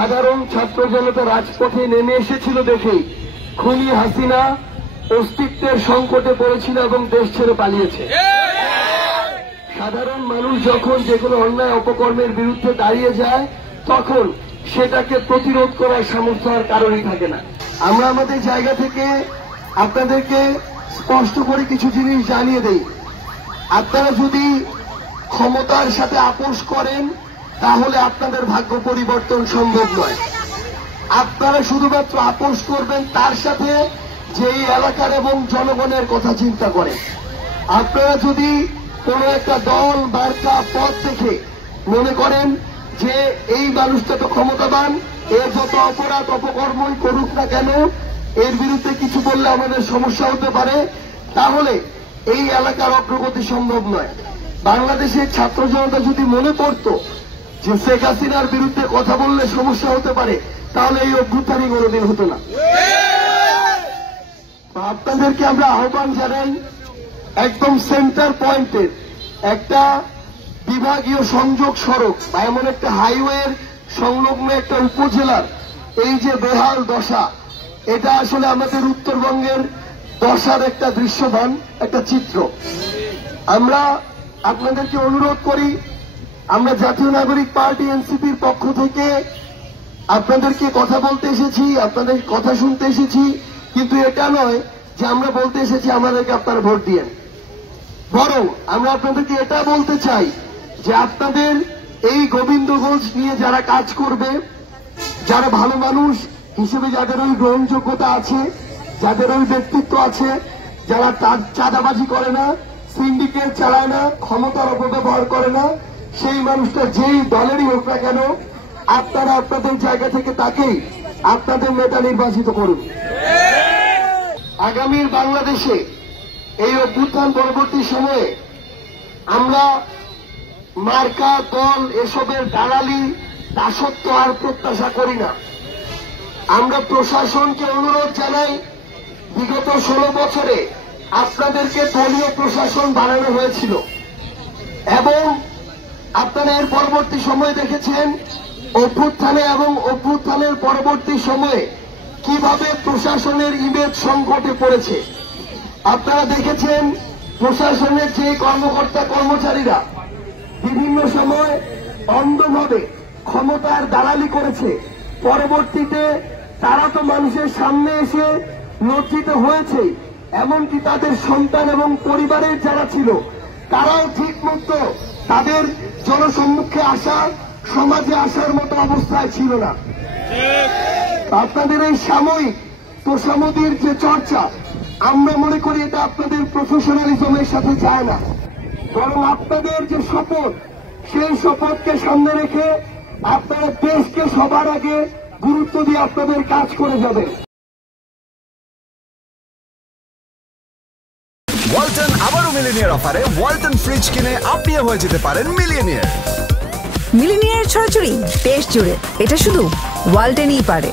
সাধারণ ছাত্র জনতা রাজপথে নেমে এসেছিল দেখেই খুনি হাসিনা অস্তিত্বের সংকটে পড়েছিল এবং দেশ ছেড়ে পালিয়েছে। সাধারণ মানুষ যখন যেগুলো অন্যায় অপকর্মের বিরুদ্ধে দাঁড়িয়ে যায় তখন সেটাকে প্রতিরোধ করার সামর্থ্য আর কারণই থাকে না। আমরা আমাদের জায়গা থেকে আপনাদেরকে স্পষ্ট করে কিছু জিনিস জানিয়ে দেই। আপনারা যদি ক্ষমতার সাথে আপোষ করেন তাহলে আপনাদের ভাগ্য পরিবর্তন সম্ভব নয়। আপনারা শুধুমাত্র আপোষ করবেন তার সাথে যে এই এলাকার এবং জনগণের কথা চিন্তা করেন। আপনারা যদি কোন একটা দল মার্কা পথ দেখে মনে করেন যে এই মানুষটা তো ক্ষমতাবান, এর যত অপরাধ অপকর্মই করুক না কেন এর বিরুদ্ধে কিছু বললে আমাদের সমস্যা হতে পারে, তাহলে এই এলাকার অগ্রগতি সম্ভব নয়। বাংলাদেশের ছাত্র জনতা যদি মনে করত যে শেখ হাসিনার বিরুদ্ধে কথা বললে সমস্যা হতে পারে, তাহলে এই অভ্যুত্থানই কোনোদিন হতো না। আপনাদেরকে আমরা আহ্বান জানাই, একদম সেন্টার পয়েন্টের একটা বিভাগীয় সংযোগ সড়ক বা এমন একটা হাইওয়ের সংলগ্ন একটা উপজেলার এই যে বেহাল দশা, এটা আসলে আমাদের উত্তরবঙ্গের দশার একটা দৃশ্যমান একটা চিত্র। আমরা আপনাদেরকে অনুরোধ করি, আমরা জাতীয় নাগরিক পার্টি এনসিপির পক্ষ থেকে আপনাদেরকে কথা বলতে এসেছি, আপনাদের কথা শুনতে এসেছি, কিন্তু এটা নয় যে আমরা বলতে এসেছি আমাদেরকে আপনারা ভোট দিয়েন। বরং আমরা আপনাদেরকে এটা বলতে চাই যে আপনাদের এই গোবিন্দগঞ্জ নিয়ে যারা কাজ করবে, যারা ভালো মানুষ হিসেবে যাদের ওই গ্রহণযোগ্যতা আছে, যাদের ওই ব্যক্তিত্ব আছে, যারা চাঁদাবাজি করে না, সিন্ডিকেট চালায় না, ক্ষমতার অপব্যবহার করে না, সেই মানুষটা যেই দলেরই হোক না কেন আপনারা আপনাদের জায়গা থেকে তাকেই আপনাদের নেতা নির্বাচিত করুন। আগামীর বাংলাদেশে এই অভ্যুত্থান পরবর্তী সময়ে আমরা মার্কা দল এসবের দালালি দাসত্ব আর প্রত্যাশা করি না। আমরা প্রশাসনকে অনুরোধ জানাই, বিগত 16 বছরে আপনাদেরকে দলীয় প্রশাসন বানানো হয়েছিল এবং আপনারা এর পরবর্তী সময়ে দেখেছেন অভ্যুত্থানে এবং অভ্যুত্থানের পরবর্তী সময়ে কিভাবে প্রশাসনের ইমেজ সংকটে পড়েছে। আপনারা দেখেছেন প্রশাসনের যে কর্মকর্তা কর্মচারীরা বিভিন্ন সময় অন্ধভাবে ক্ষমতার দালালি করেছে, পরবর্তীতে তারা তো মানুষের সামনে এসে লজ্জিত হয়েছে, এমনকি তাদের সন্তান এবং পরিবারের যারা ছিল তারাও ঠিক মতো তাদের জনসম্মুখে আসা, সমাজে আসার মতো অবস্থায় ছিল না। আপনাদের এই সাময়িক তোষামোদির যে চর্চা, আমরা মনে করি এটা আপনাদের প্রফেশনালিজমের সাথে যায় না, বরং আপনাদের যে শপথ সেই শপথকে সামনে রেখে আপনারা দেশকে সবার আগে গুরুত্ব দিয়ে আপনাদের কাজ করে যাবেন। ওয়ালটন আবারও মিলিনিয়ার অফারে ওয়ালটন ফ্রিজ কিনে আপনিও হয়ে যেতে পারেন মিলিয়নিয়ার। মিলিনিয়ার ছড়াছড়ি দেশ জুড়ে, এটা শুধু ওয়ালটনই পারে।